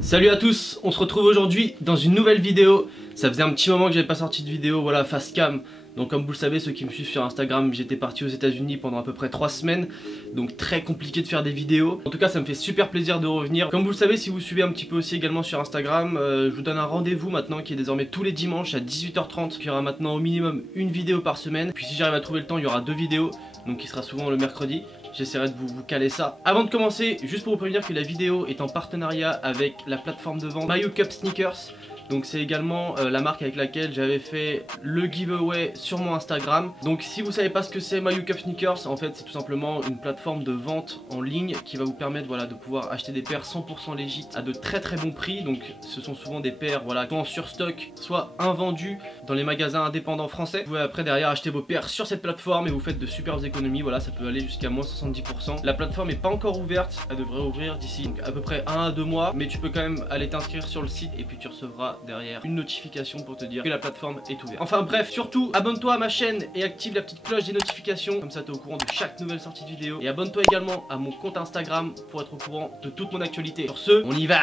Salut à tous, on se retrouve aujourd'hui dans une nouvelle vidéo. Ça faisait un petit moment que j'avais pas sorti de vidéo, voilà, face cam. Donc comme vous le savez, ceux qui me suivent sur Instagram, j'étais parti aux États-Unis pendant à peu près 3 semaines. Donc très compliqué de faire des vidéos. En tout cas, ça me fait super plaisir de revenir. Comme vous le savez, si vous suivez un petit peu aussi également sur Instagram, je vous donne un rendez-vous maintenant qui est désormais tous les dimanches à 18h30. Il y aura maintenant au minimum une vidéo par semaine. Puis si j'arrive à trouver le temps, il y aura 2 vidéos. Donc qui sera souvent le mercredi. J'essaierai de vous caler ça. Avant de commencer, juste pour vous prévenir que la vidéo est en partenariat avec la plateforme de vente MyUCup Sneakers. Donc c'est également la marque avec laquelle j'avais fait le giveaway sur mon Instagram. Donc si vous savez pas ce que c'est MyUCup Sneakers, en fait c'est tout simplement une plateforme de vente en ligne qui va vous permettre de pouvoir acheter des paires 100% légites à de très bons prix. Donc ce sont souvent des paires soit en surstock, soit invendues dans les magasins indépendants français. Vous pouvez après derrière acheter vos paires sur cette plateforme et vous faites de superbes économies. Voilà, ça peut aller jusqu'à moins 70%. La plateforme n'est pas encore ouverte, elle devrait ouvrir d'ici à peu près 1 à 2 mois. Mais tu peux quand même aller t'inscrire sur le site et puis tu recevras derrière une notification pour te dire que la plateforme est ouverte. Enfin bref, surtout abonne-toi à ma chaîne et active la petite cloche des notifications, comme ça tu es au courant de chaque nouvelle sortie de vidéo. Et abonne-toi également à mon compte Instagram pour être au courant de toute mon actualité. Sur ce, on y va.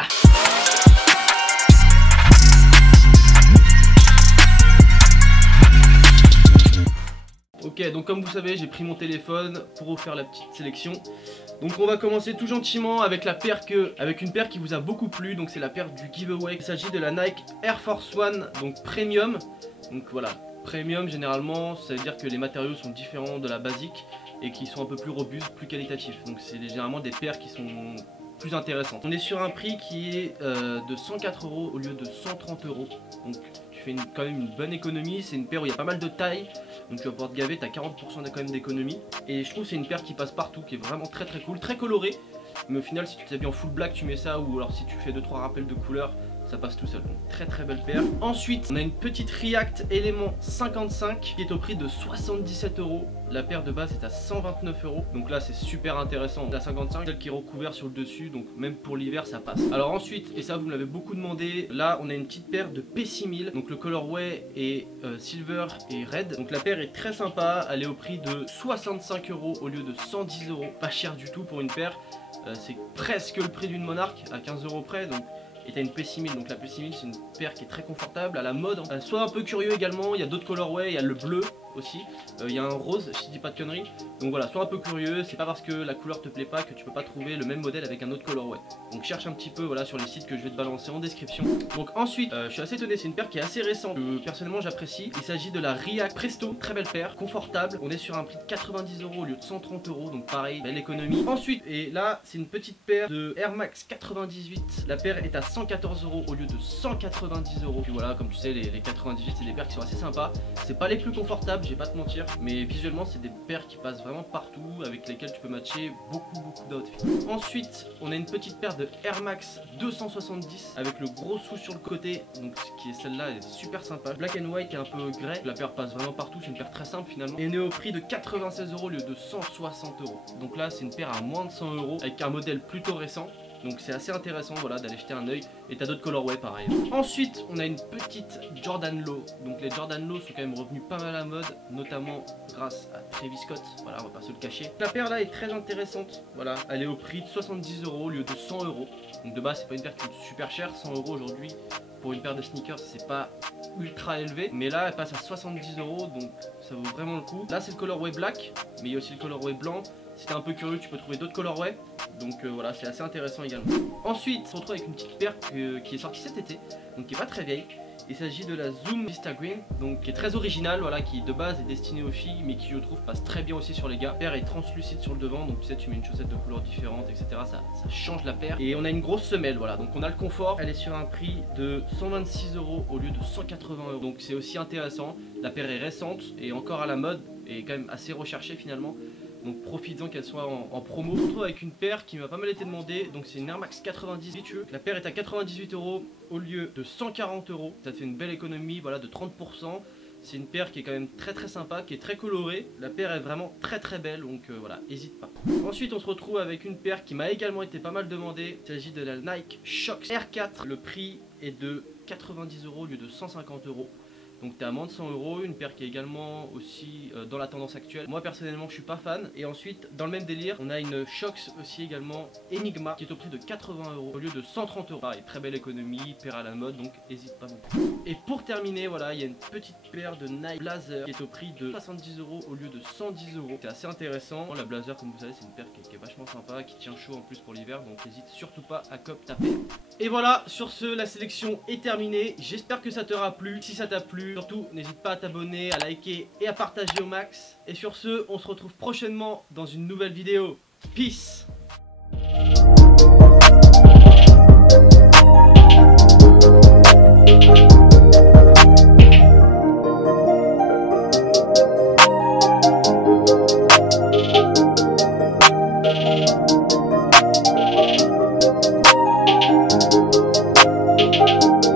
Ok, donc comme vous savez, j'ai pris mon téléphone pour vous faire la petite sélection. Donc on va commencer tout gentiment avec une paire qui vous a beaucoup plu. Donc c'est la paire du giveaway. Il s'agit de la Nike Air Force One, donc premium. Donc voilà, premium généralement, ça veut dire que les matériaux sont différents de la basique et qui sont un peu plus robustes, plus qualitatifs. Donc c'est généralement des paires qui sont plus intéressantes. On est sur un prix qui est de 104 € au lieu de 130 €. Donc tu fais quand même une bonne économie. C'est une paire où il y a pas mal de tailles. Donc tu vas pouvoir te gaver, tu as 40% quand même d'économie. Et je trouve que c'est une paire qui passe partout, qui est vraiment très cool, très colorée. Mais au final, si tu t'habilles en full black, tu mets ça, ou alors si tu fais 2-3 rappels de couleurs, ça passe tout seul. Donc très belle paire. Ensuite, on a une petite React Element 55 qui est au prix de 77 €. La paire de base est à 129 €. Donc là, c'est super intéressant. La 55, celle qui est recouverte sur le dessus, donc même pour l'hiver, ça passe. Alors ensuite, et ça vous me l'avez beaucoup demandé, là on a une petite paire de P6000. Donc le colorway est silver et red. Donc la paire est très sympa. Elle est au prix de 65 € au lieu de 110 €. Pas cher du tout pour une paire. C'est presque le prix d'une Monarch à 15 € près. Donc et t'as une P6000, donc la P6000 c'est une paire qui est très confortable, à la mode. Sois un peu curieux également, il y a d'autres colorways, il y a le bleu aussi, il y a un rose si je dis pas de conneries. Donc voilà, sois un peu curieux, c'est pas parce que la couleur te plaît pas que tu peux pas trouver le même modèle avec un autre colorway. Donc cherche un petit peu voilà, sur les sites que je vais te balancer en description. Donc ensuite, je suis assez étonné, c'est une paire qui est assez récente, que personnellement j'apprécie. Il s'agit de la React Presto, très belle paire, confortable. On est sur un prix de 90 € au lieu de 130 €, donc pareil, belle économie. Ensuite, et là c'est une petite paire de Air Max 98, la paire est à 114 € au lieu de 190 €. Puis voilà, comme tu sais, les 98 c'est des paires qui sont assez sympas. C'est pas les plus confortables, je vais pas te mentir, mais visuellement c'est des paires qui passent vraiment partout, avec lesquelles tu peux matcher beaucoup d'outfits. Ensuite, on a une petite paire de Air Max 270 avec le gros sou sur le côté, donc qui est celle-là, elle est super sympa. Black and white et un peu grey, la paire passe vraiment partout, c'est une paire très simple finalement. Et elle est au prix de 96 € au lieu de 160 €. Donc là, c'est une paire à moins de 100 € avec un modèle plutôt récent. Donc c'est assez intéressant voilà, d'aller jeter un oeil. Et t'as d'autres colorways pareil. Ensuite on a une petite Jordan Low. Donc les Jordan Low sont quand même revenus pas mal à la mode, notamment grâce à Travis Scott. Voilà, on va pas se le cacher. La paire là est très intéressante. Voilà, elle est au prix de 70 € au lieu de 100 €. Donc de base c'est pas une paire qui coûte super cher. 100 € aujourd'hui pour une paire de sneakers c'est pas ultra élevé. Mais là elle passe à 70 €, donc ça vaut vraiment le coup. Là c'est le colorway black, mais il y a aussi le colorway blanc. Si t'es un peu curieux, tu peux trouver d'autres colorways. Donc voilà, c'est assez intéressant également. Ensuite, on se retrouve avec une petite paire qui est sortie cet été, donc qui est pas très vieille. Il s'agit de la Zoom Vista Green, donc qui est très originale, voilà, qui de base est destinée aux filles, mais qui je trouve passe très bien aussi sur les gars. La paire est translucide sur le devant, donc tu sais, tu mets une chaussette de couleurs différentes, etc. Ça change la paire. Et on a une grosse semelle, voilà, donc on a le confort. Elle est sur un prix de 126 € au lieu de 180 €. Donc c'est aussi intéressant. La paire est récente et encore à la mode et quand même assez recherchée finalement. Donc profites-en qu'elle soit en promo. On se retrouve avec une paire qui m'a pas mal été demandée. Donc c'est une Air Max 98. La paire est à 98 € au lieu de 140 €. Ça te fait une belle économie voilà, de 30%. C'est une paire qui est quand même très sympa, qui est très colorée. La paire est vraiment très belle, donc voilà, n'hésite pas. Ensuite on se retrouve avec une paire qui m'a également été pas mal demandée. Il s'agit de la Nike Shox R4. Le prix est de 90 € au lieu de 150 €. Donc t'es à moins de 100 €, une paire qui est également aussi dans la tendance actuelle. Moi personnellement je suis pas fan. Et ensuite dans le même délire on a une Shox aussi également Enigma qui est au prix de 80 € au lieu de 130 €. Pareil, très belle économie, paire à la mode, donc n'hésite pas non plus. Et pour terminer, voilà, il y a une petite paire de Nike Blazer qui est au prix de 70 € au lieu de 110 €. C'est assez intéressant. La Blazer, comme vous savez, c'est une paire qui est vachement sympa, qui tient chaud en plus pour l'hiver, donc n'hésite surtout pas à cop ta paire. Et voilà, sur ce, la sélection est terminée. J'espère que ça t'aura plu. Si ça t'a plu, surtout n'hésite pas à t'abonner, à liker et à partager au max. Et sur ce, on se retrouve prochainement dans une nouvelle vidéo. Peace.